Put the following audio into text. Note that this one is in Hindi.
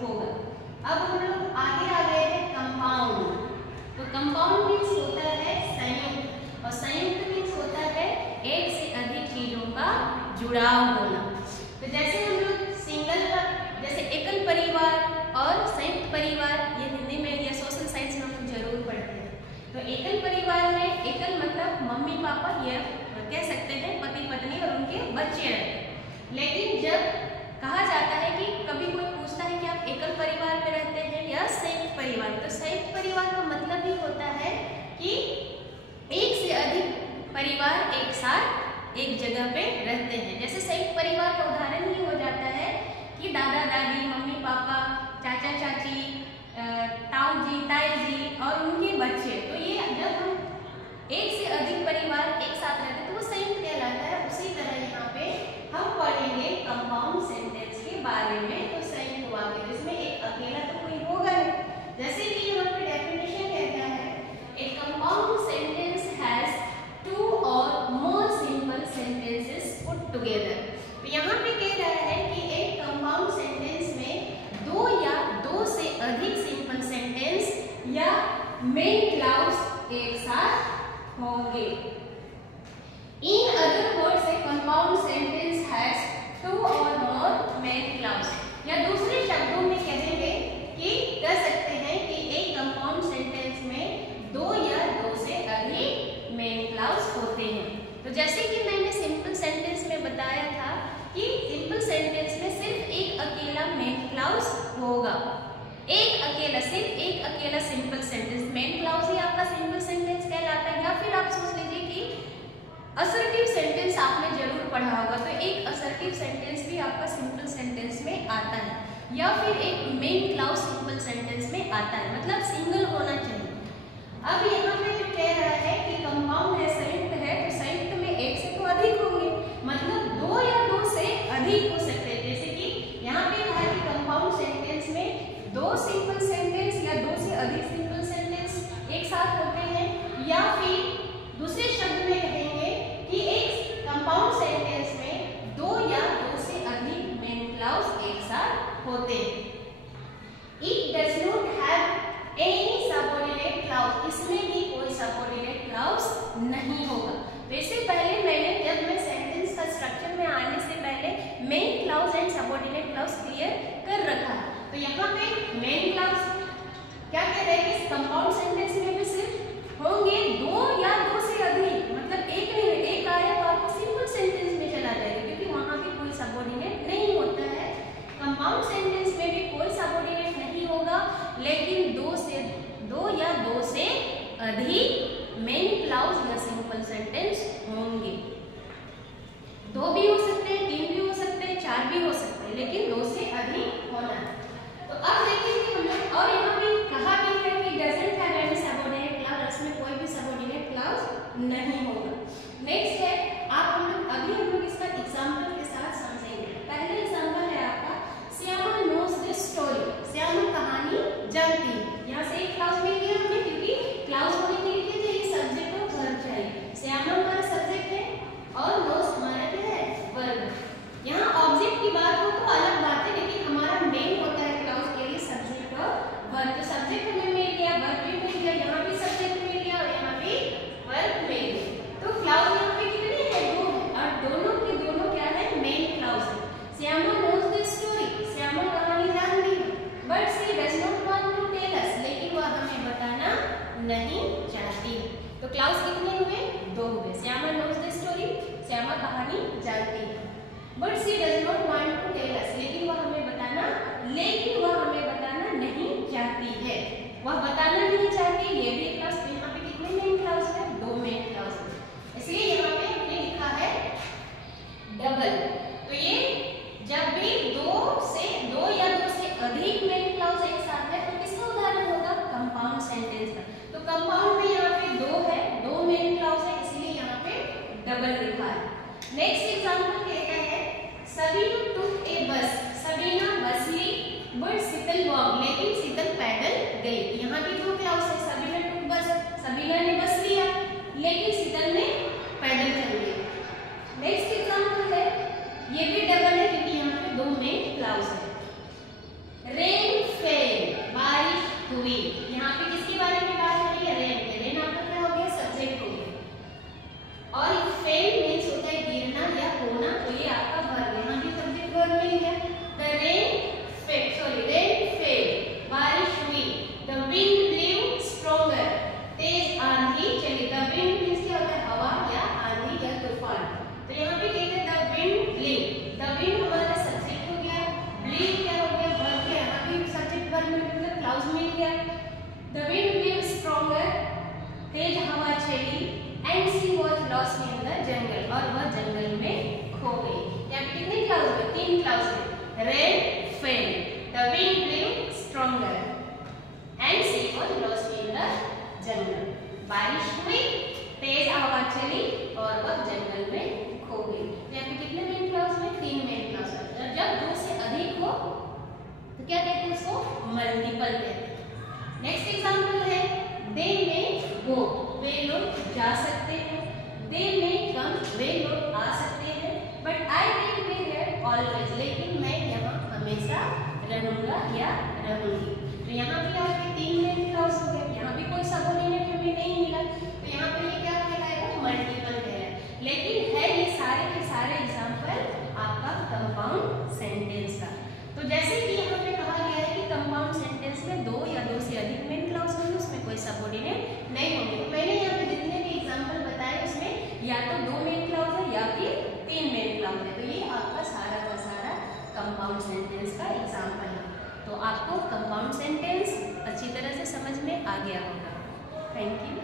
होगा। अब हम लोग आगे आ गए हैं कंपाउंड। तो कंपाउंड मीन्स होता है संयुक्त, और संयुक्त मीन्स होता है एक से अधिक चीजों का जुड़ाव होना। तो जैसे हम लोग सिंगल का, जैसे एकल परिवार और संयुक्त परिवार, ये हिंदी में या सोशल साइंस में हम लोग जरूर पढ़ते हैं। तो एकल परिवार में एकल मतलब मम्मी पापा, ये कह सकते हैं पति पत्नी और उनके बच्चे रहते। लेकिन जब कहा जाता है कि कभी कोई पूछता है कि आप एकल परिवार में रहते हैं या संयुक्त परिवार, तो संयुक्त परिवार का मतलब ही होता है कि एक से अधिक परिवार एक साथ एक जगह पे रहते हैं। जैसे संयुक्त परिवार का उदाहरण ही हो जाता है कि दादा दादी, मम्मी पापा, चाचा चाची, ताऊ जी, ताई जी और उनके बच्चे। तो ये जब हम एक से अधिक परिवार एक साथ रहते हैं तो वो संयुक्त कहलाता है। उसी तरह यहाँ पे हम पढ़ेंगे कंपाउंड सेंटेंस के बारे में। तो संयुक्त वाक्य जिसमें एक अकेला तो कोई होगा नहीं। जैसे कि यहाँ पे डेफिनेशन कहता है a compound sentence has two or more simple sentences put together. तो यहाँ पे कह रहा है कि एक कंपाउंड सेंटेंस में दो या दो से अधिक सिंपल सेंटेंस या मेन क्लाउज एक साथ होंगे। In other words, a compound sentence has two or more main clause। या दूसरे शब्दों में कहेंगे कि कह सकते हैं कि एक कंपाउंड सेंटेंस में दो या दो से अधिक मेन क्लाउज होते हैं। तो जैसे कि मैंने सिंपल सेंटेंस में बताया था कि सिंपल सेंटेंस में सिर्फ एक अकेला मेन क्लाउज होगा। एक अकेला, सिर्फ एक अकेला सिंपल सेंटेंस मेन क्लाउज ही आपका सिंपल सेंटेंस कहलाता है। या फिर आप सोच लीजिए कि असर्टिव सेंटेंस आपने जरूर पढ़ा होगा, तो एक असर्टिव सेंटेंस भी आपका सिंपल सेंटेंस में आता है। या फिर एक मेन क्लाउज सिंपल सेंटेंस में आता है, मतलब सिंगल होना चाहिए। अब यहाँ पे जो कह रहा है कि कंपाउंड है, संयुक्त है, तो संयुक्त में एक से तो अधिक होंगे, मतलब दो या दो से अधिक हो सकते हैं। जैसे कि यहाँ पे कहा कि कंपाउंड सेंटेंस में दो सिंपल सेंटेंस या दो से अधिक सिंपल सेंटेंस एक साथ होते हैं। या फिर दूसरे शब्द में कहेंगे कि एक कंपाउंड सेंटेंस में दो या दो से अधिक मेन क्लाउज एक साथ होते हैं। It does not have any subordinate clause। इसमें भी कोई सबऑर्डिनेट क्लाउज नहीं होगा। तो इससे पहले मैंने, जब मैं सेंटेंस का स्ट्रक्चर में आने से पहले main clause and subordinate clause clear कर रखा है। तो यहाँ पे मेन क्लाउज क्या कह रहे हैं कि कंपाउंड सेंटेंस में भी सिर्फ होंगे दो या दो से अधिक, मतलब एक नहीं, एक आया तो आपको सिंपल सेंटेंस में चला जाएगा क्योंकि वहां पे कोई सबऑर्डिनेट नहीं होता है। कंपाउंड सेंटेंस में भी कोई सबऑर्डिनेट नहीं होगा, लेकिन दो या दो से अधिक मेन क्लाउज या सिंपल सेंटेंस होंगे। दो भी हो सकते हैं, तीन भी हो सकते हैं, चार भी हो सकते हैं, लेकिन दो से अधिक होना है। तो अब देखेंगे हम लोग, और यहाँ पे कहा भी है कि doesn't have any subordinate clause, इसमें कोई भी सबऑर्डिनेट क्लाउज नहीं होगा। नेक्स्ट है, हम लोग इसका एग्जांपल के साथ समझेंगे। पहले एग्जांपल है आपका Shyama knows the story. Shyama कहानी जानती है। यहाँ से एक क्लाउज मिल गया हमें, क्योंकि क्लाउज होने के लिए चाहिए सब्जेक्ट और वर्ब चाहिए। श्यामा हमारा सब्जेक्ट है और नोज हमारा क्या है, वर्ब। यहाँ ऑब्जेक्ट की बात हो तो अलग बात है, लेकिन हमारा मेन होता है क्लाउज के लिए सब्जेक्ट और वर्ब। तो सब्जेक्ट हमें मिल गया, वर्ब भी मिल गया, यहाँ भी सब्जेक्ट मिल गया और यहाँ भी वर्ब मिल गया। तो क्लाउज यहाँ पे कितने हैं, दो है, और दोनों के दोनों क्या है, मेन क्लाउज है। Shyama knows the story, Shyama कहानी जानती है, but she does not want to tell us, लेकिन वह हमें बताना नहीं चाहती है। तो क्लाउज कितने हुए, दो हुए। Shyama knows the story, Shyama कहानी जानती है, but she does not want to tell us, लेकिन वह हमें बताना नहीं चाहती है। वह बताना नहीं चाहती, ये भी क्लाउज। तो यहाँ पे कितने मेन क्लाउज है, दो मेन क्लाउज है, इसलिए यहाँ पे हमने लिखा है डबल। तो ये जब भी दो या दो से अधिक मेन क्लाउज एक साथ है तो किसका उदाहरण होगा, कंपाउंड सेंटेंस का। तो कंपाउंड में यहाँ पे दो है, दो मेन क्लाउज है, इसलिए यहाँ पे डबल लिखा है। नेक्स्ट एग्जांपल कहता है सबीना टुक ए बस। सबीना बस ली, बट शीतल वॉक, लेकिन शीतल पैदल गई। यहाँ भी दो क्लाउज है, सबीना टुक बस, सबीना ने बस लिया, लेकिन शीतल ने पैदल चल गई। नेक्स्ट एग्जांपल है, ये भी डबल है क्योंकि यहाँ पे दो मेन क्लाउज है। Rain the wind blew stronger, तेज हवा चली, and she was lost in the जंगल, और वह जंगल में खो गई। यहाँ पे कितने क्लाउज हुए? 3 क्लाउज हुए। Rain fell, the wind blew stronger, and she was lost in the jungle. बारिश हुई, तेज हवा चली, और वह जंगल में खो गई। यहाँ पे कितने मेन क्लाउज में? 3 मेन क्लाउज। जब 2 से अधिक हो तो क्या कहते हैं उसको? मल्टीपल कहते हैं। नेक्स्ट एग्जांपल है दे में गो, वे लोग जा सकते हैं। दे में कम, वे लोग आ सकते हैं। But I will be here always, लेकिन मैं यहाँ हमेशा रहूंगा या रहूंगी। तो यहाँ भी आपके 3 मेन क्लाउज हो गए। यहाँ भी कोई सबऑर्डिनेट हमें नहीं मिला, तो यहाँ पे ये क्या कहलाएगा? मल्टीपल कहलाएगा। लेकिन है ये सारे के सारे एग्जांपल आपका कंपाउंड सेंटेंस का। तो जैसे कि यहाँ पे कहा गया है कि कंपाउंड सेंटेंस में 2 या 2 से अधिक मेन क्लाउज होंगे, उसमें कोई सबऑर्डिनेट नहीं होंगे। तो मैंने यहाँ पे जितने भी एग्जांपल बताए उसमें या तो 2 मेन क्लाउज है या फिर 3 मेन क्लाउज है। तो ये आपका सारा का सारा कंपाउंड सेंटेंस का एग्जांपल है। तो आपको कंपाउंड सेंटेंस अच्छी तरह से समझ में आ गया होगा। Thank you.